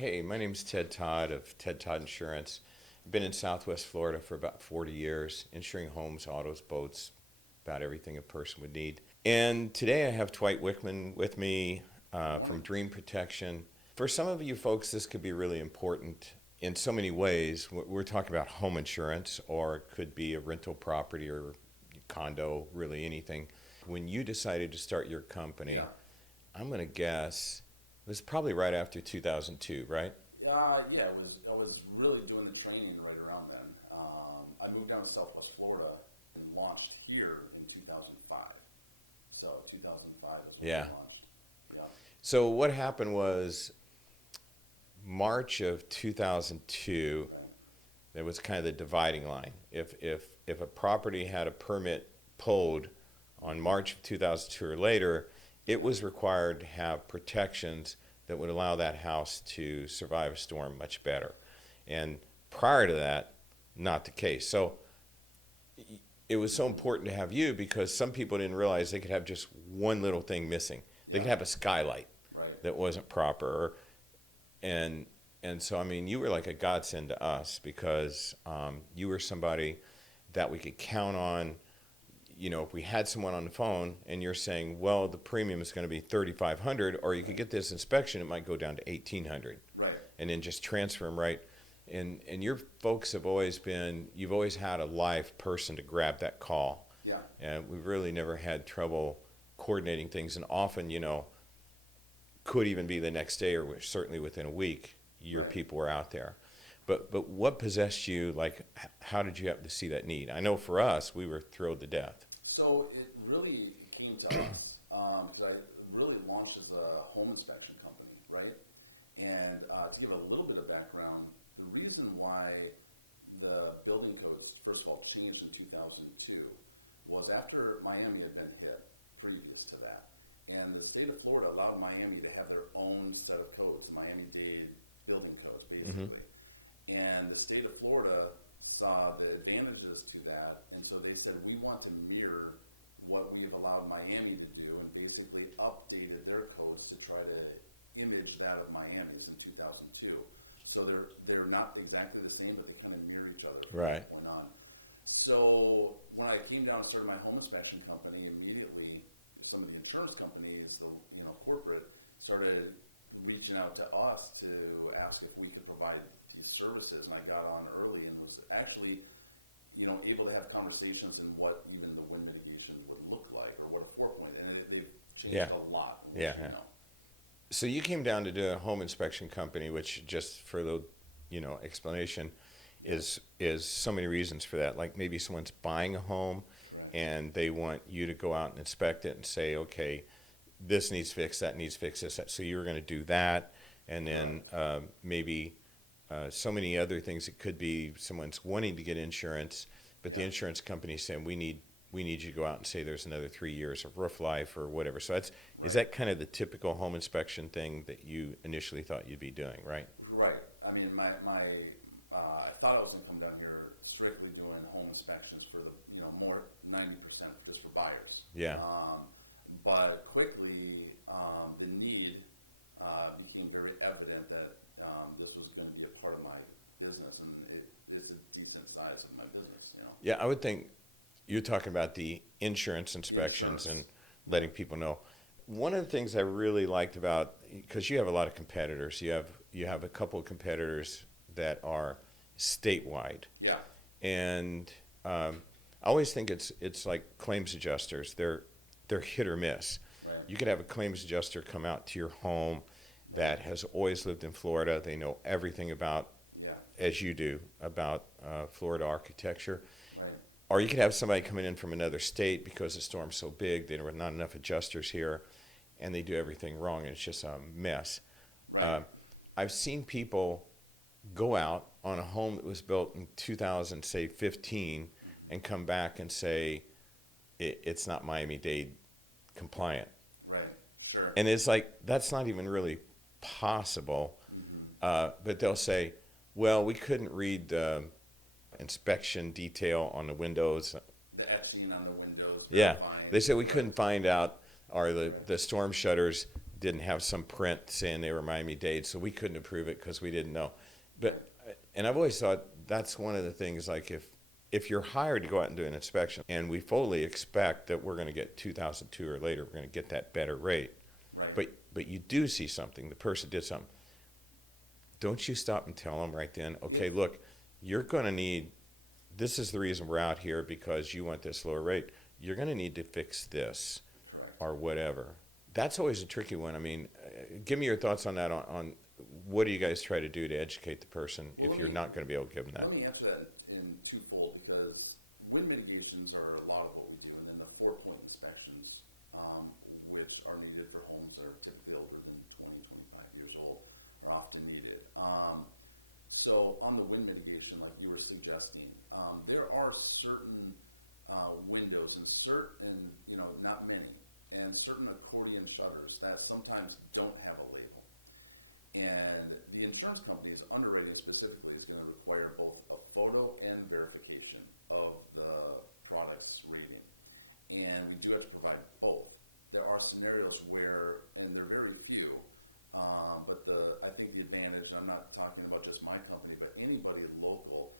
Hey, my name's Ted Todd of Ted Todd Insurance. I've been in Southwest Florida for about 40 years, insuring homes, autos, boats, about everything a person would need. And today I have Tweit Wickmann with me from Dream Protection. For some of you folks, this could be really important in so many ways. We're talking about home insurance, or it could be a rental property or condo, really anything. When you decided to start your company, I'm going to guess it was probably right after 2002, right? Yeah, it was. I was really doing the training right around then. I moved down to Southwest Florida and launched here in 2005. So 2005 is when we launched. Yeah. So what happened was March of 2002. Right. It was kind of the dividing line. If a property had a permit pulled on March of 2002 or later, it was required to have protections that would allow that house to survive a storm much better. And prior to that, not the case. So it was so important to have you because some people didn't realize they could have just one little thing missing. They could have a skylight that wasn't proper. And so, I mean, you were like a godsend to us because you were somebody that we could count on. You know, if we had someone on the phone and you're saying, well, the premium is going to be $3,500, or you could get this inspection, it might go down to $1,800. Right. And then just transfer them right. And your folks have always been, you've always had a live person to grab that call. Yeah. And we've really never had trouble coordinating things. And often, you know, could even be the next day or certainly within a week, your people were out there. But what possessed you? Like, how did you happen to see that need? I know for us, we were thrilled to death. So it came to us because I really launched as a home inspection company, right? And to give a little bit of background, the reason why the building codes, first of all, changed in 2002 was after Miami had been hit previous to that. And the state of Florida allowed Miami to have their own set of codes, the Miami-Dade building codes, basically. And the state of Florida saw the advantages to that, and so they said, we want to mirror what we have allowed Miami to do, and basically updated their codes to try to image that of Miami's in 2002. So they're not exactly the same, but they kind of mirror each other from that point on. So when I came down and started my home inspection company, immediately some of the insurance companies, corporate, started reaching out to us to ask if we could provide these services, and I got on early and was actually able to have conversations in what even the wind mitigations would look like, or what a 4-point, and they've changed a lot, which So you came down to do a home inspection company, which, just for the explanation, is so many reasons for that. Like maybe someone's buying a home and they want you to go out and inspect it and say, okay, this needs fixed, that needs fixed, this, that. So you're going to do that, and then maybe so many other things. It could be someone's wanting to get insurance, but the insurance company is saying, we need you to go out and say there's another 3 years of roof life or whatever. So that's is that kind of the typical home inspection thing that you initially thought you'd be doing, right? Right. I mean, I thought I was going to come down here strictly doing home inspections for the more 90% just for buyers. Yeah. But quickly, the need became very evident that this was going to be a part of my business, and it's a decent size of my business, Yeah, I would think you're talking about the insurance inspections and letting people know. One of the things I really liked about, because you have a lot of competitors, you have a couple of competitors that are statewide. Yeah. And I always think it's like claims adjusters. They're hit or miss. Right. You could have a claims adjuster come out to your home that has always lived in Florida. They know everything about, as you do, about Florida architecture. Right. Or you could have somebody coming in from another state because the storm's so big, there are not enough adjusters here, and they do everything wrong, and it's just a mess. Right. I've seen people go out on a home that was built in 2015 and come back and say it's not Miami-Dade compliant. Right. Sure. And it's like, that's not even really possible. But they'll say, well, we couldn't read the inspection detail on the windows. The etching on the windows verifying. They said we couldn't find out, or the storm shutters didn't have some print saying they were Miami-Dade, so we couldn't approve it because we didn't know. But, Right. and I've always thought that's one of the things, like if you're hired to go out and do an inspection, and we fully expect that we're going to get 2002 or later, we're going to get that better rate. Right. But you do see something, the person did something. Don't you stop and tell them right then, okay, It's- look, you're going to need, this is the reason we're out here because you want this lower rate. You're going to need to fix this. Correct. Or whatever. That's always a tricky one. I mean, give me your thoughts on that, on what do you guys try to do to educate the person if you're not going to be able to give them that? Let me answer that in twofold, because wind mitigations are a lot of what we do, and then the 4-point inspections, which are needed for homes that are typically older than 20, 25 years old, are often needed. So on the wind mitigation, like you were suggesting, there are certain windows and certain, not many, and certain accordion shutters that sometimes don't have a label. And the insurance company's underwriting specifically is going to require both a photo and verification of the product's rating. And we do have to provide both. There are scenarios where, and they're very few, but I think the advantage, and I'm not talking about just my company, but anybody local,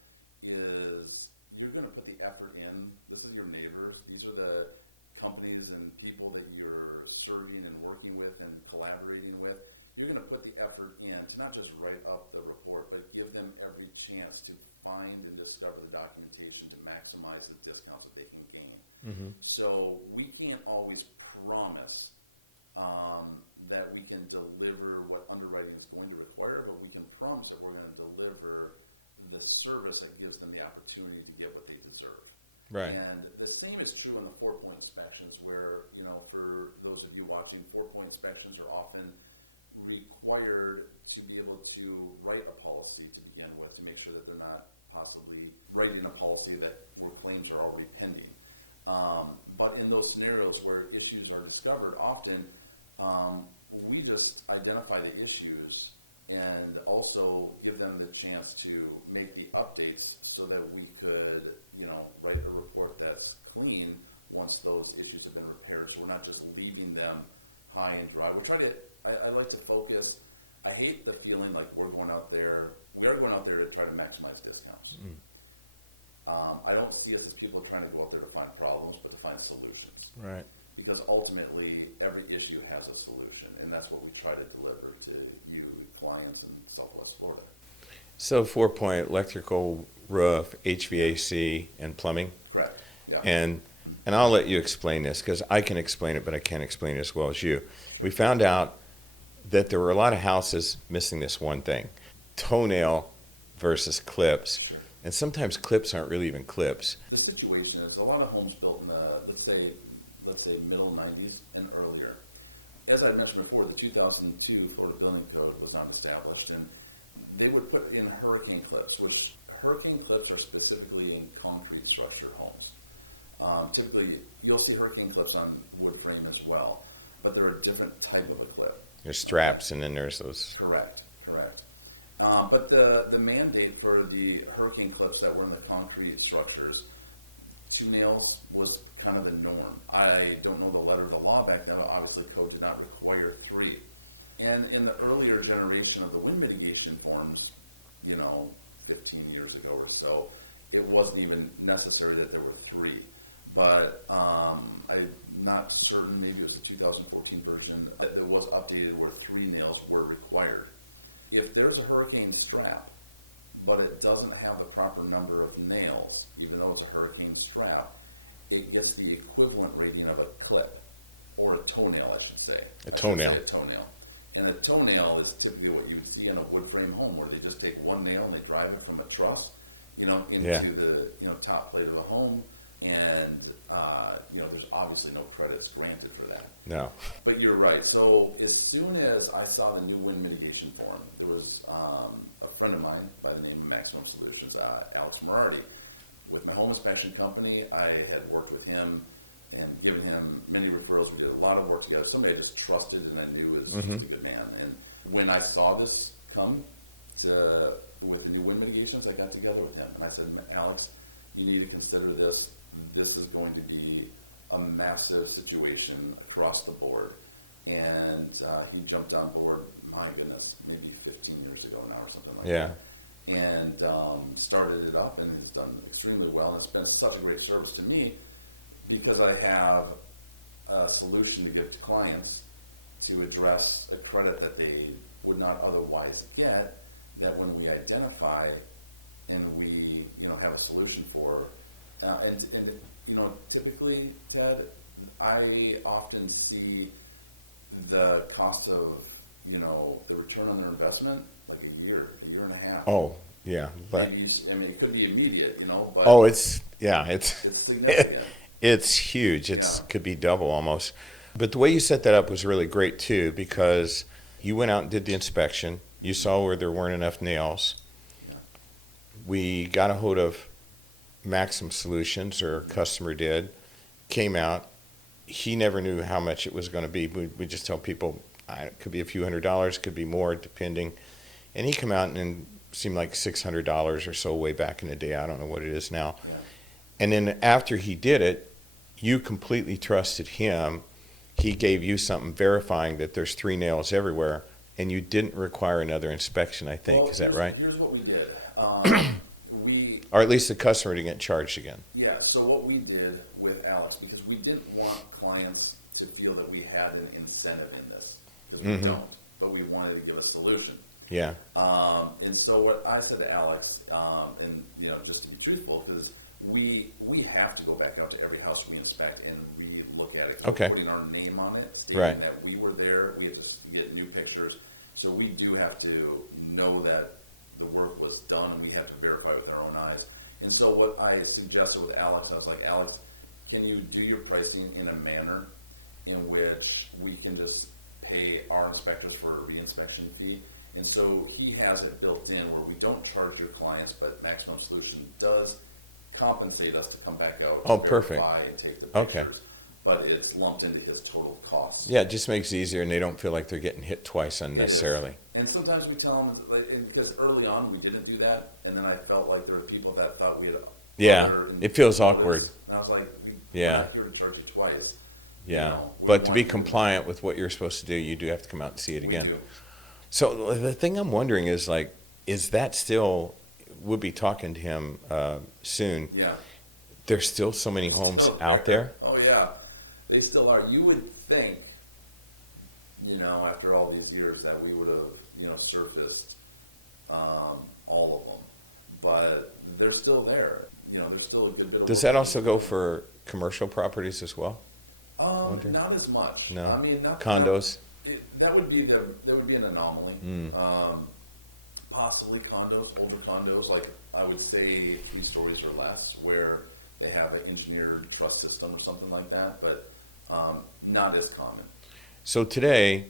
is you're going to put the effort in. This is your neighbors. These are the companies and people that you're serving and working with and collaborating with. You're going to put the effort in to not just write up the report, but give them every chance to find and discover the documentation to maximize the discounts that they can gain. Mm-hmm. So we can't always promise that we can deliver what underwriting is going to require, but we can promise that we're going to deliver the service that gives them the opportunity to get what they deserve. Right. And the same is true on the 4-point inspections, where, for those of you watching, 4-point inspections are often required to be able to write a policy to begin with, to make sure that they're not possibly writing a policy where claims are already pending. But in those scenarios where issues are discovered, often we just identify the issues and also give them the chance to make the updates so that we could, write a report that's clean once those issues have been repaired. So we're not just leaving them high and dry. I like to focus. I hate the feeling like we are going out there to try to maximize discounts. I don't see us as people trying to go out there to find problems, but to find solutions. Right. Because ultimately, every issue has a solution, and that's what we try to deliver to you clients in Southwest Florida. So 4-point electrical, roof, HVAC, and plumbing? Correct. Yeah. And I'll let you explain this, because I can explain it, but I can't explain it as well as you. Sure. We found out that there were a lot of houses missing this one thing: toenail versus clips. Sure. And sometimes clips aren't really even clips. The situation is a lot of homes built in the, let's say middle 90s and earlier. As I mentioned before, the 2002 Florida Building Code was not established, and they would put in hurricane clips, which hurricane clips are specifically in concrete structure homes. Typically, you'll see hurricane clips on wood frame as well, but they're a different type of a clip. There's straps, and then there's those. Correct. But the mandate for the hurricane clips that were in the concrete structures, 2 nails was kind of the norm. I don't know the letter of the law back then, but obviously code did not require 3. And in the earlier generation of the wind mitigation forms, 15 years ago or so, it wasn't even necessary that there were 3. But I'm not certain, maybe it was the 2014 version that was updated where 3 nails were required. If there's a hurricane strap, but it doesn't have the proper number of nails, even though it's a hurricane strap, it gets the equivalent rating of a clip, or a toenail, I should say. I should say a toenail. And a toenail is typically what you would see in a wood frame home, where they just take 1 nail and they drive it from a truss, into the top plate of a home. And there's obviously no credits granted for that. No. But you're right. So as soon as I saw the new wind mitigation form, there was a friend of mine by the name of Maximum Solutions, Alex Morardi. With my home inspection company, I had worked with him and given him many referrals. We did a lot of work together. Somebody I just trusted and I knew was just a good man. And when I saw this come with the new wind mitigations, I got together with him and I said, Alex, you need to consider this. This is going to be a massive situation across the board. and he jumped on board, my goodness, maybe 15 years ago now or something like Yeah. that. And started it up and has done extremely well. And it's been such a great service to me because I have a solution to give to clients to address a credit that they would not otherwise get, that when we identify and we, have a solution for, and typically, Ted, I often see the cost of, the return on their investment like a year and a half. Oh, yeah. Maybe it could be immediate, but Oh, it's significant. it's huge. Yeah. Could be double almost. But the way you set that up was really great too, because you went out and did the inspection. You saw where there weren't enough nails. Yeah. We got a hold of Maximum Solutions, or customer did, came out. He never knew how much it was going to be. We just tell people it could be a few $100s, could be more, depending. And he came out and seemed like $600 or so way back in the day. I don't know what it is now. Yeah. And then after he did it, you completely trusted him. He gave you something verifying that there's 3 nails everywhere, and you didn't require another inspection, I think. Well, Is that right? here's what we did. Or at least the customer didn't get charged again. Yeah, so what we did with Alex, because we didn't want clients to feel that we had an incentive in this, because we don't, but we wanted to give a solution. Yeah. And so what I said to Alex, and just to be truthful, because we have to go back out to every house we inspect and re-look at it, because Okay. we're putting our name on it, stating Right. that we were there. We have to get new pictures, so we do have to know that the work was done, and we have to verify with our own eyes. And so what I suggested with Alex, I was like, Alex, can you do your pricing in a manner in which we can just pay our inspectors for a re-inspection fee? And so he has it built in where we don't charge your clients, but Maximum Solution does compensate us to come back out to Oh, perfect. verify and take the pictures, but it's lumped into his total costs. Yeah, it just makes it easier, and they don't feel like they're getting hit twice unnecessarily. It is. And sometimes we tell them, because early on we didn't do that, and then I felt like there were people that thought we had Yeah, other it feels motives. awkward. And I was like, we're not here to charge you twice. Yeah. We But to want be you to compliant with what you're supposed to do, you do have to come out and see it We again. do. So the thing I'm wondering is, like, is that still, we'll be talking to him soon. Yeah. There's still so many They're homes still out there. Oh yeah, they still are. You would think, after all these years, that we would have, surfaced all of them, but they're still there. There's still a good bit of work. Does that needs also to be go done. for commercial properties as well? Not as much. No. I mean, not Condos? That would be an anomaly. Possibly condos, older condos, like I would say 3 stories or less, where they have an engineered truss system or something like that, but not as common. So today,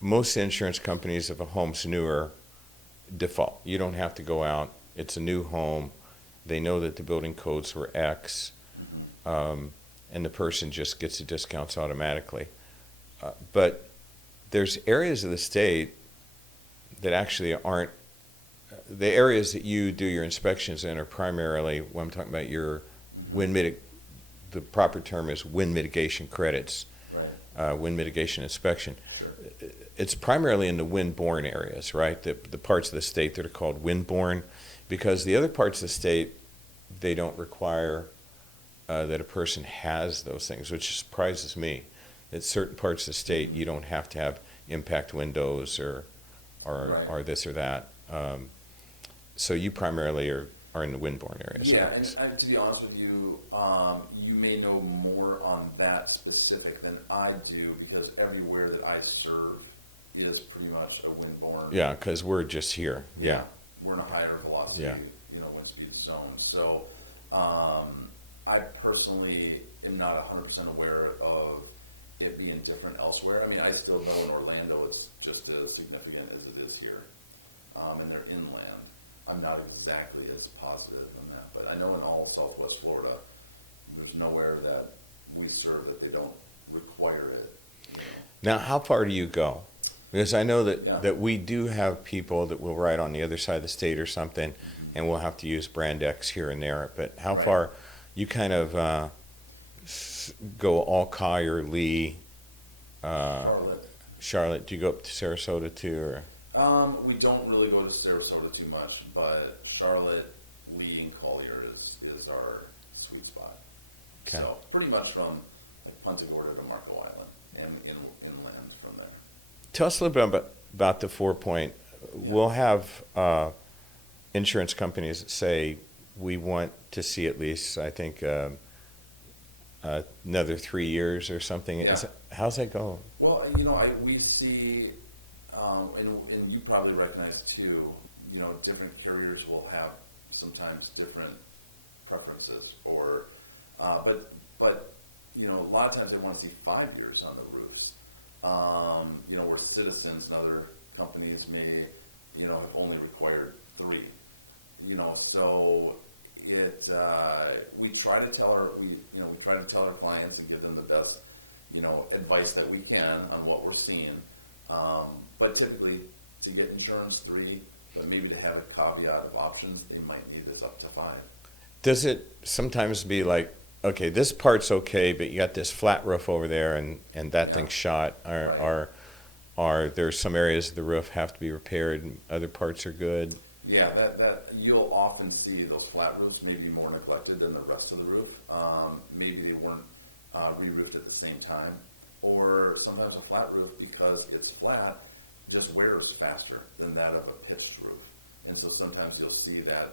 most insurance companies, if a home's newer, default. You don't have to go out. It's a new home. They know that the building codes were X, and the person just gets the discounts automatically. But there's areas of the state that actually aren't. The areas that you do your inspections in are primarily, when I'm talking about your the proper term is wind mitigation credits, Right. Wind mitigation inspection. Sure. It's primarily in the Wind-Borne areas, right? The parts of the state that are called Wind-Borne, because the other parts of the state, they don't require that a person has those things, which surprises me. At certain parts of the state, you don't have to have impact windows or Right. or this or that. So you primarily are in the Wind-Borne areas. Yeah, and to be honest with you, you may know more on that specific than I do, because everywhere that I serve is pretty much a Wind-Borne. Yeah, because we're just here. Yeah, we're in a higher velocity, wind speed zone. So, I personally am not 100% aware of it being different elsewhere. I mean, I still know in Orlando it's just as significant as it is here, and they're inland. I'm not exactly as positive on that, but I know in all of Southwest Florida, there's nowhere that we serve that they don't require it. Now, how far do you go? Because I know that Yeah. that we do have people that will ride on the other side of the state or something, and we'll have to use brand X here and there. But how Right. far you kind of go all Kai or Lee Charlotte. Charlotte. Do you go up to Sarasota too, or? We don't really go to Sarasota too much, but Charlotte, Lee, and Collier is our sweet spot. Okay. So pretty much from like Punta Gorda to Marco Island and inland from there. Tell us a little bit about the 4-point. Yeah. We'll have insurance companies that say we want to see at least, I think, another 3 years or something. Yeah. How's that going? Well, we see, and you probably recognize too, different carriers will have sometimes different preferences but a lot of times they want to see 5 years on the roofs. Where Citizens and other companies may, have only required 3. So we try to tell our clients and give them the best, advice that we can on what we're seeing. But typically, to get insurance 3, but maybe to have a caveat of options they might need is up to 5. Does it sometimes be like, okay, this part's okay, but you got this flat roof over there, and that thing's shot, or are there some areas of the roof have to be repaired, and other parts are good? Yeah, that you'll often see those flat roofs maybe more neglected than the rest of the roof. Maybe they weren't re-roofed at the same time, or sometimes a flat roof, because it's flat, just wears faster than that of a pitched roof, and so sometimes you'll see that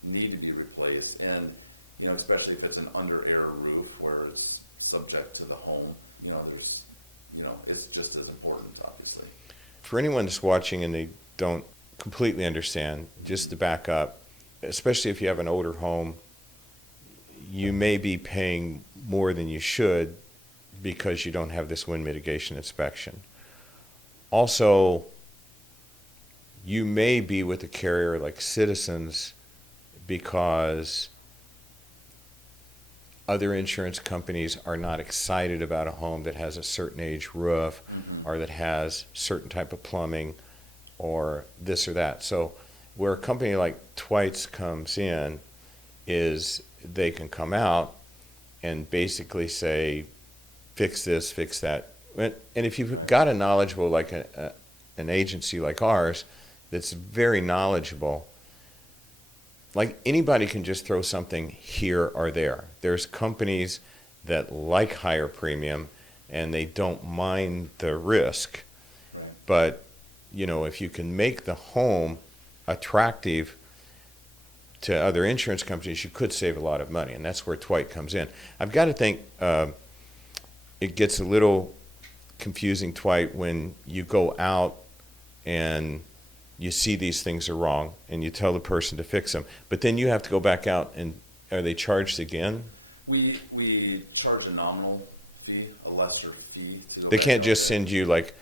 need to be replaced, and especially if it's an under air roof where it's subject to the home, there's it's just as important, obviously. For anyone that's watching and they don't completely understand, just to back up, especially if you have an older home, you may be paying more than you should because you don't have this wind mitigation inspection. Also, you may be with a carrier like Citizens because other insurance companies are not excited about a home that has a certain age roof or that has certain type of plumbing or this or that. So where a company like Tweit's comes in is they can come out and basically say, fix this, fix that. And if you've got a knowledgeable, like an agency like ours that's very knowledgeable, like anybody can just throw something here or there. There's companies that like higher premium and they don't mind the risk. Right. But, if you can make the home attractive to other insurance companies, you could save a lot of money. And that's where Tweit comes in. I've got to think it gets a little confusing, Tweit, when you go out and you see these things are wrong and you tell the person to fix them, but then you have to go back out, and are they charged again? We charge a nominal fee, a lesser fee to go They back can't out just there. send you like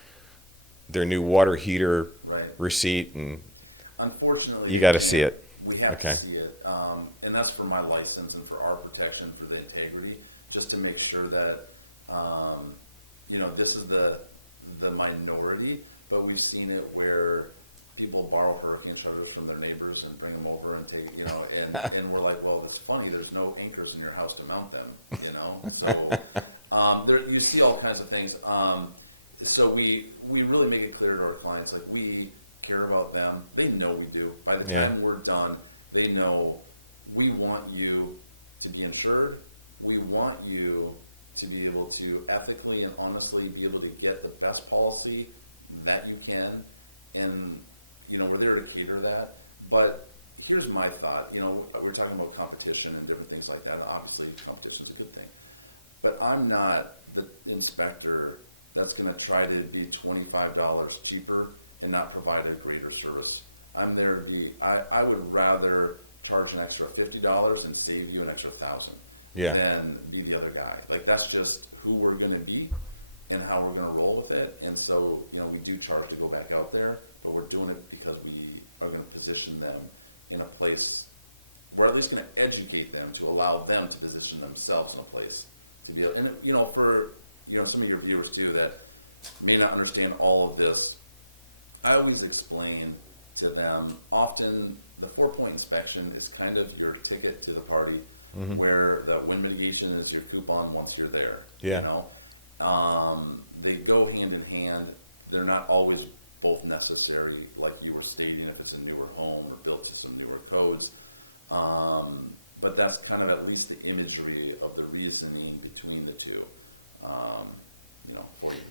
their new water heater Right. receipt, and Unfortunately, you they got to can't. see it. We have Okay. to see it, and that's for my license and for our protection, for the integrity, just to make sure that this is the minority, but we've seen it where people borrow hurricane shutters from their neighbors and bring them over and take, and we're like, well, that's funny. There's no anchors in your house to mount them, So you see all kinds of things. So we really make it clear to our clients, like, we care about them. They know we do. By the time we're done, they know we want you to be insured. We want you to be able to ethically and honestly be able to get the best policy that you can. And, we're there to cater that. But here's my thought. We're talking about competition and different things like that. And obviously, competition is a good thing. But I'm not the inspector that's going to try to be $25 cheaper and not provide a greater service. I'm there to be, I would rather charge an extra $50 and save you an extra $1,000 than be the other guy. Like, that's just who we're going to be and how we're going to roll with it. And so, we do charge to go back out there, but we're doing it because we are going to position them in a place, we're at least going to educate them to allow them to position themselves in a place to be able, and for some of your viewers too that may not understand all of this, I always explain to them, often the 4-point inspection is kind of your ticket to the party, where the wind mitigation is your coupon once you're there. They go hand in hand. They're not always both necessary, like you were stating, if it's a newer home or built to some newer codes. But that's kind of at least the imagery of the reasoning between the two, for you.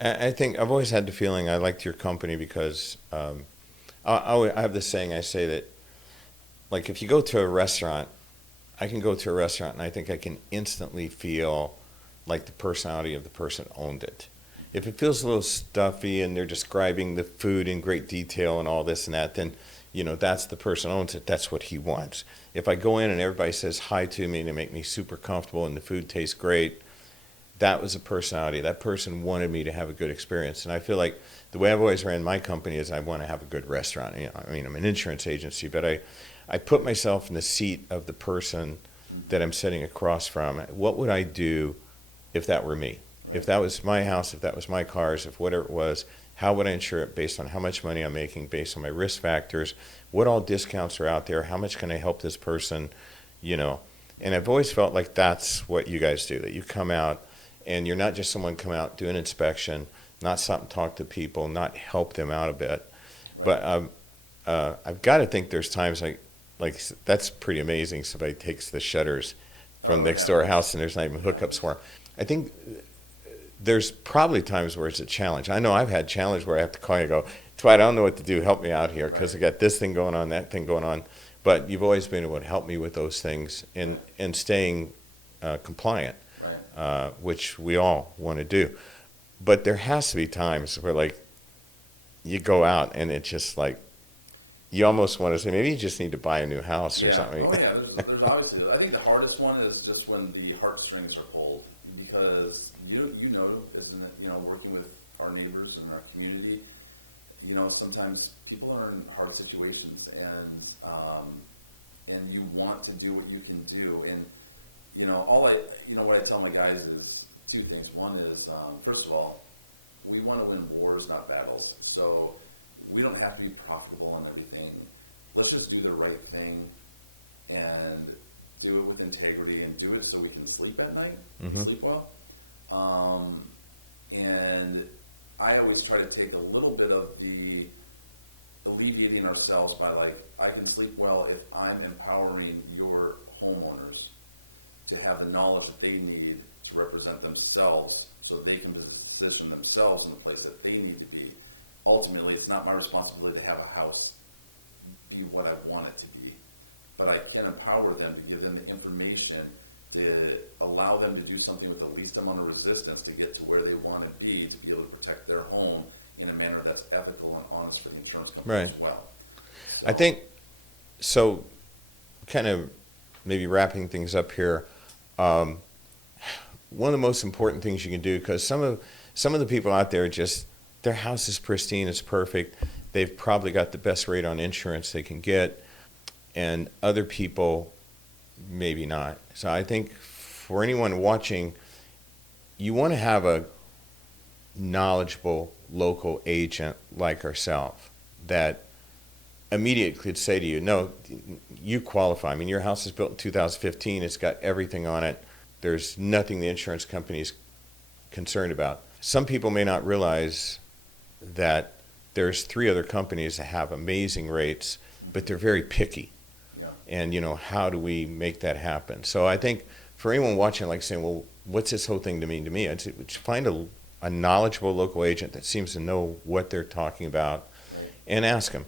I think I've always had the feeling I liked your company because I have this saying. I say that, like, if you go to a restaurant, I can go to a restaurant and I think I can instantly feel like the personality of the person owned it. Mm-hmm. If it feels a little stuffy and they're describing the food in great detail and all this and that, then, that's the person owns it. That's what he wants. If I go in and everybody says hi to me and they make me super comfortable and the food tastes great, that was a personality. That person wanted me to have a good experience. And I feel like the way I've always ran my company is I want to have a good restaurant. I'm an insurance agency, but I put myself in the seat of the person that I'm sitting across from. What would I do if that were me? Right. If that was my house, if that was my cars, if whatever it was, how would I insure it based on how much money I'm making, based on my risk factors, what all discounts are out there, how much can I help this person, And I've always felt like that's what you guys do, that you come out and you're not just someone come out, do an inspection, not stop and talk to people, not help them out a bit. Right. But I've got to think there's times like that's pretty amazing. Somebody takes the shutters from next door house and there's not even hookups for them. I think there's probably times where it's a challenge. I know I've had challenge where I have to call you and go, Tweit, I don't know what to do. Help me out here because I got this thing going on, that thing going on. But you've always been able to help me with those things and staying compliant, which we all want to do. But there has to be times where, like, you go out and it's just like, you almost want to say, maybe you just need to buy a new house or something. Oh, yeah. There's obviously, I think the hardest one is just when the heartstrings are pulled because, isn't it, working with our neighbors and our community, sometimes people are in hard situations and you want to do what you can do. And, what I tell my guys is two things. One is, first of all, we want to win wars, not battles. So we don't have to be profitable and everything. Let's just do the right thing and do it with integrity and do it so we can sleep at night and sleep well. And I always try to take a little bit of the alleviating ourselves by, like, I can sleep well if I'm empowering your homeowners to have the knowledge that they need to represent themselves so they can position themselves in the place that they need to be. Ultimately, it's not my responsibility to have a house be what I want it to be, but I can empower them to give them the information to allow them to do something with the least amount of resistance to get to where they want to be able to protect their home in a manner that's ethical and honest for the insurance company as well. So I think, kind of maybe wrapping things up here, one of the most important things you can do, because some of the people out there just, their house is pristine, it's perfect, they've probably got the best rate on insurance they can get, and other people maybe not. So I think for anyone watching, you want to have a knowledgeable local agent like ourselves that immediately could say to you, no, you qualify. I mean, your house is built in 2015, it's got everything on it, there's nothing the insurance company is concerned about. Some people may not realize that there's 3 other companies that have amazing rates, but they're very picky. Yeah. And, how do we make that happen? So I think for anyone watching, like saying, well, what's this whole thing to mean to me? I'd find a knowledgeable local agent that seems to know what they're talking about and ask them,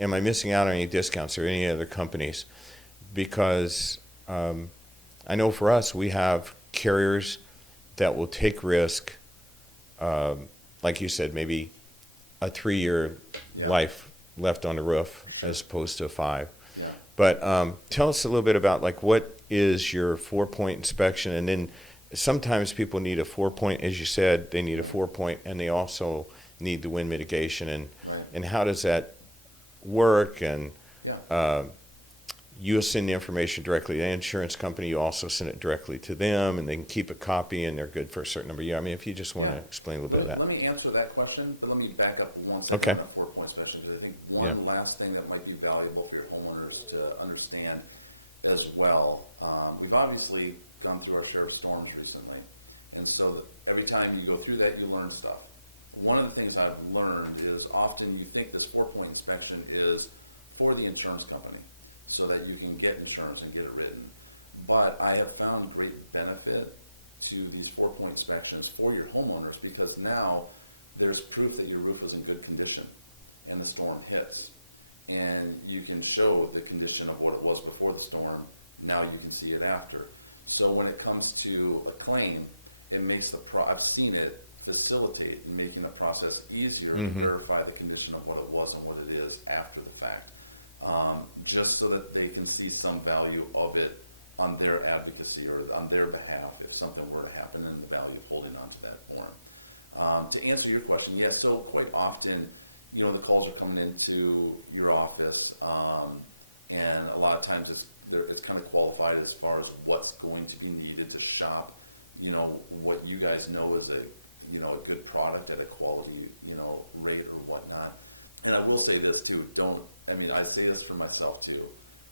am I missing out on any discounts or any other companies? Because I know for us, we have carriers that will take risk, like you said, maybe a 3-year life left on the roof as opposed to a 5. Yeah. But tell us a little bit about, like, what is your 4-point inspection? And then sometimes people need a 4-point, as you said, they need a 4-point, and they also need the wind mitigation. And how does that work? And you send the information directly to the insurance company. You also send it directly to them, and they can keep a copy, and they're good for a certain number of years. I mean, if you just want to explain a little bit of that. Let me answer that question, but let me back up 1 second on that 4-point inspection, because I think one last thing that might be valuable for your homeowners to understand as well. We've obviously gone through our share of storms recently, and so every time you go through that, you learn stuff. One of the things I've learned is often you think this 4-point inspection is for the insurance company so that you can get insurance and get it written. But I have found great benefit to these 4-point inspections for your homeowners, because now there's proof that your roof was in good condition and the storm hits. And you can show the condition of what it was before the storm. Now you can see it after. So when it comes to a claim, it makes I've seen it facilitate in making the process easier to verify the condition of what it was and what it is after the fact, just so that they can see some value of it on their advocacy or on their behalf if something were to happen, and the value of holding on to that form. To answer your question, yes, so quite often, the calls are coming into your office, and a lot of times it's kind of qualified as far as what's going to be needed to shop, what you guys know is a good product at a quality, rate or whatnot. And I will say this too, I say this for myself too.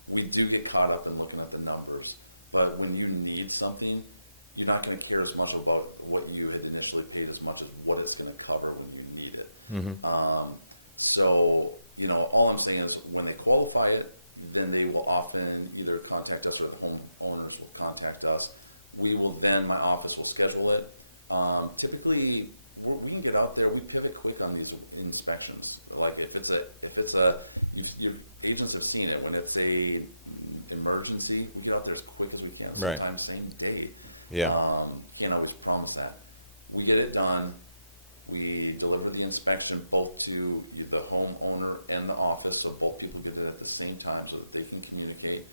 We do get caught up in looking at the numbers, but when you need something, you're not going to care as much about what you had initially paid as much as what it's going to cover when you need it. So, all I'm saying is when they qualify it, then they will often either contact us or the homeowners will contact us. My office will schedule it. Typically, we can get out there. We pivot quick on these inspections. Like your agents have seen it. When it's a emergency, we get out there as quick as we can. Sometimes same day. Yeah. Can't always promise that. We get it done. We deliver the inspection both to the homeowner and the office, so both people get it at the same time so that they can communicate.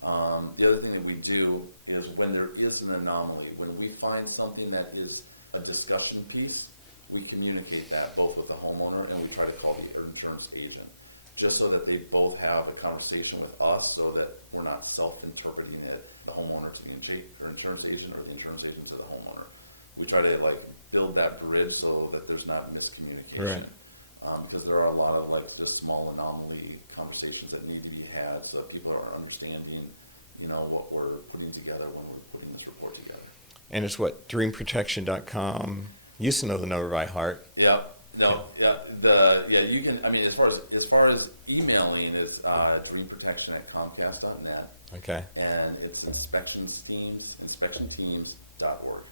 The other thing that we do is when there is an anomaly, when we find something that is a discussion piece, we communicate that both with the homeowner and we try to call the insurance agent, just so that they both have a conversation with us so that we're not self-interpreting it, the homeowner to the insurance agent or the insurance agent to the homeowner. We try to build that bridge so that there's not miscommunication. Right. Because there are a lot of just small anomaly conversations that need to be had so that people are understanding, what we're putting together when we're putting this report together. And it's what, dreamprotection.com. Used to know the number by heart. Yep. No. Yeah. You can. As far as emailing is dreamprotection@comcast.net. Okay. And it's inspectionteams.org.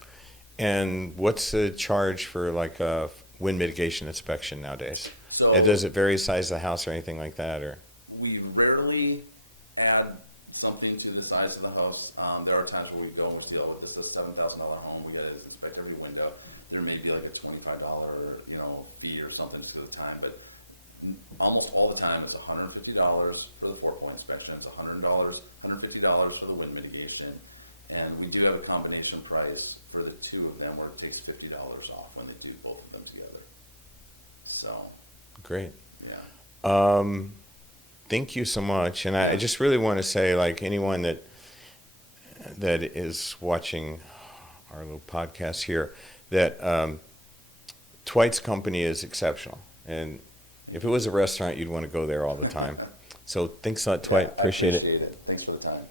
And what's the charge for a wind mitigation inspection nowadays? So and does it vary size of the house or anything like that, or? We rarely add something to the size of the house. There are times where we go and we say, oh, this is a $7,000 home. We got to inspect every window. There may be a $25 fee or something just because of the time, but almost all the time it's $150 for the 4-point inspection. It's $150 for the wind mitigation. And we do have a combination price for the two of them where it takes $50 off when they do both of them together. So. Great. Yeah. Thank you so much. And I just really want to say, anyone that is watching our little podcast here, that Tweit's company is exceptional. And if it was a restaurant, you'd want to go there all the time. So thanks a lot, Tweit. I appreciate it. Thanks for the time.